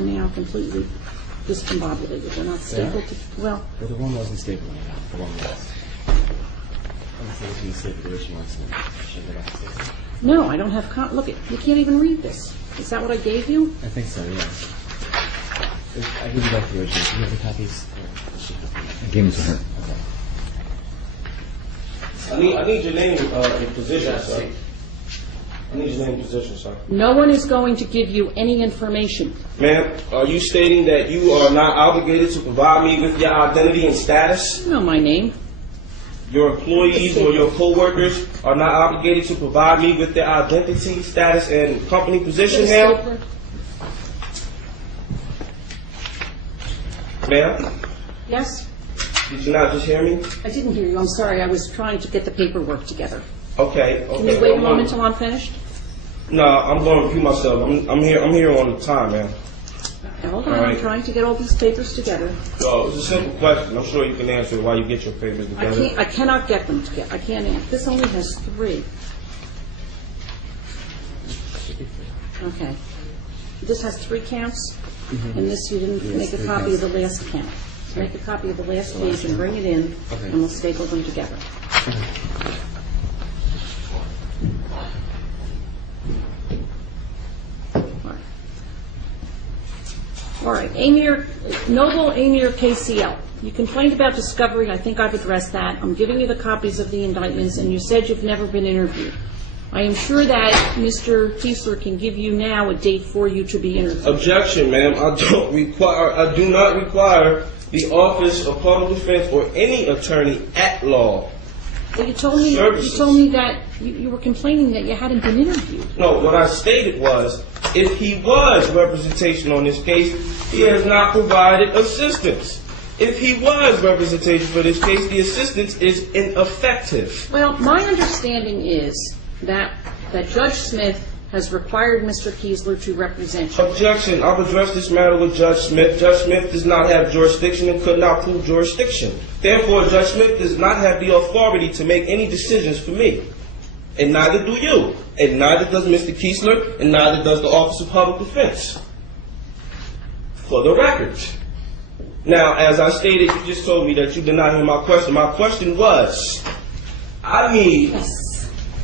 are now completely discombobulated. They're not stapled. Well, the one wasn't stapled. The one was. No, I don't have. Look, you can't even read this. Is that what I gave you? I think so. Yeah. I give you back the original. Do you have the copies? I gave them to her. Okay. I need your name and position, sir. I need your name and position, sir. No one is going to give you any information. Ma'am, are you stating that you are not obligated to provide me with your identity and status? You know my name. Your employees or your co-workers are not obligated to provide me with their identity, status, and company position, ma'am? Ma'am? Yes? Did you not just hear me? I didn't hear you. I'm sorry. I was trying to get the paperwork together. Okay. Can you wait a moment until I'm finished? No, I'm going to repeat myself. I'm here on the time, ma'am. Hold on. I'm trying to get all these papers together. Oh, it's a simple question. I'm sure you can answer it while you get your papers together. I cannot get them together. I can't answer. This only has 3. Okay. This has 3 counts, and this you didn't make a copy of the last count. So make a copy of the last page and bring it in, and we'll staple them together. All right, Noble Amir KCL. You complained about discovery. I think I've addressed that. I'm giving you the copies of the indictments, and you said you've never been interviewed. I am sure that Mr. Kiesler can give you now a date for you to be interviewed. Objection, ma'am. I do not require the Office of Public Defense or any attorney at law. Well, you told me that you were complaining that you hadn't been interviewed. No, what I stated was, if he was representation on this case, he has not provided assistance. If he was representation for this case, the assistance is ineffective. Well, my understanding is that Judge Smith has required Mr. Kiesler to represent you. Objection. I've addressed this matter with Judge Smith. Judge Smith does not have jurisdiction and could not prove jurisdiction. Therefore, Judge Smith does not have the authority to make any decisions for me. And neither do you. And neither does Mr. Kiesler, and neither does the Office of Public Defense. For the record. Now, as I stated, you just told me that you did not hear my question. My question was, I need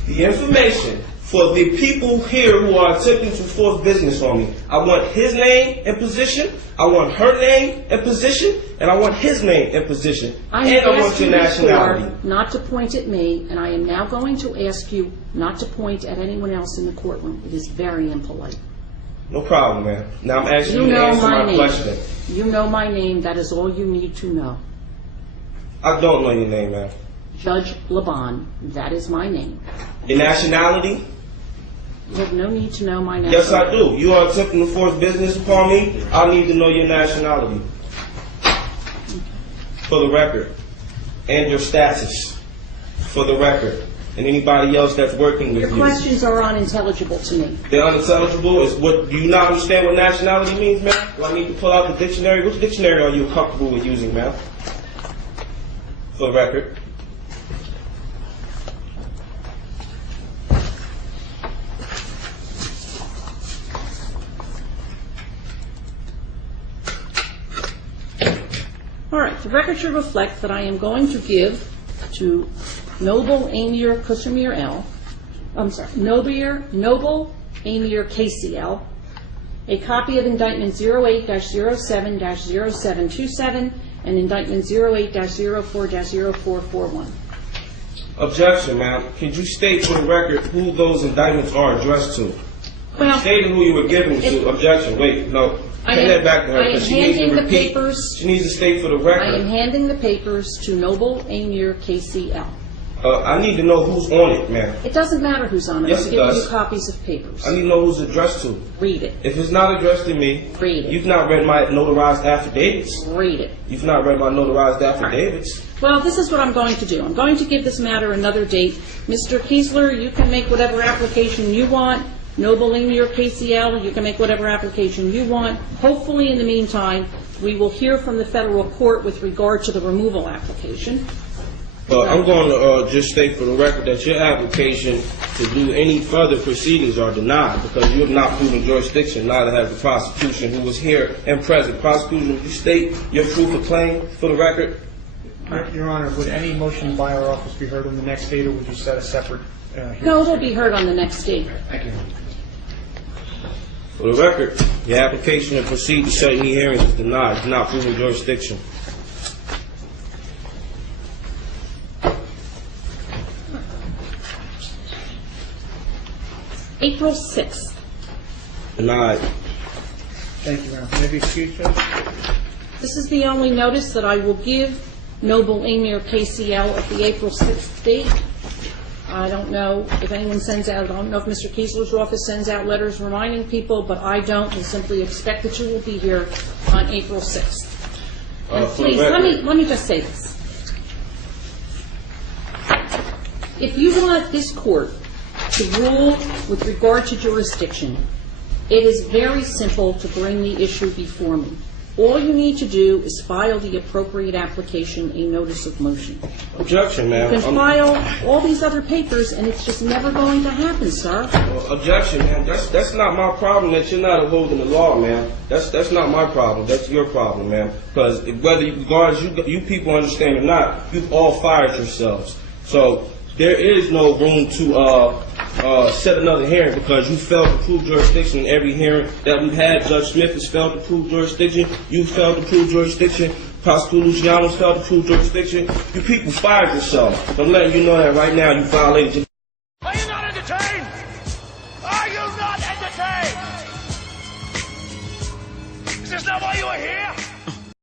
the information for the people here who are attempting to force business on me. I want his name and position, I want her name and position, and I want his name and position, and I want your nationality. Not to point at me, and I am now going to ask you not to point at anyone else in the courtroom. It is very impolite. No problem, ma'am. Now I'm asking you to answer my question. You know my name. That is all you need to know. I don't know your name, ma'am. Judge Laban. That is my name. Your nationality? You have no need to know my nationality. Yes, I do. You are attempting to force business upon me. I need to know your nationality. For the record. And your status. For the record. And anybody else that's working with you. Your questions are unintelligible to me. They're unintelligible? Do you not understand what nationality means, ma'am? Do I need to pull out the dictionary? Which dictionary are you comfortable with using, ma'am? For the record. All right. The record should reflect that I am going to give to Noble Amir KCL, a copy of Indictment 08-07-0727 and Indictment 08-04-0441. Objection, ma'am. Could you state for the record who those indictments are addressed to? Well, stating who you were giving to. Objection. Wait, no. Send that back to her because she needs to repeat. She needs to state for the record. I am handing the papers to Noble Amir KCL. I need to know who's on it, ma'am. It doesn't matter who's on it. Yes, it does. I'm giving you copies of papers. I need to know who's addressed to. Read it. If it's not addressed to me, read it. You've not read my notarized affidavits. Read it. You've not read my notarized affidavits. Right. Well, this is what I'm going to do. I'm going to give this matter another date. Mr. Kiesler, you can make whatever application you want. Noble Amir KCL, you can make whatever application you want. Hopefully, in the meantime, we will hear from the federal court with regard to the removal application. I'm going to just state for the record that your application to do any further proceedings are denied because you have not proven jurisdiction, neither has the prosecution who was here and present. Prosecution, would you state your proof of claim for the record? Your Honor, would any motion by our office be heard on the next date, or would you set a separate hearing? No, it'll be heard on the next date. Thank you. For the record, your application to proceed to set any hearings is denied. It's not proven jurisdiction. April 6th. Denied. Thank you, Your Honor. May I be excused, Judge? This is the only notice that I will give Noble Amir KCL at the April 6th date. I don't know if anyone sends out, I don't know if Mr. Kiesler's office sends out letters reminding people, but I don't, and simply expect that you will be here on April 6th. And For the please, record- let me just say this. If you want this court to rule with regard to jurisdiction, it is very simple to bring the issue before me. All you need to do is file the appropriate application, a notice of motion. Objection, ma'am. You can file all these other papers, and it's just never going to happen, sir. Objection, ma'am. That's not my problem that you're not upholding the law, ma'am. That's not my problem. That's your problem, ma'am. Because regardless you people understand or not, you've all fired yourselves. So there is no room to set another hearing because you failed to prove jurisdiction in every hearing that we've had. Judge Smith has failed to prove jurisdiction. You failed to prove jurisdiction. Prosecutor Luciano's failed to prove jurisdiction. You people fired yourselves. I'm letting you know that right now you violated your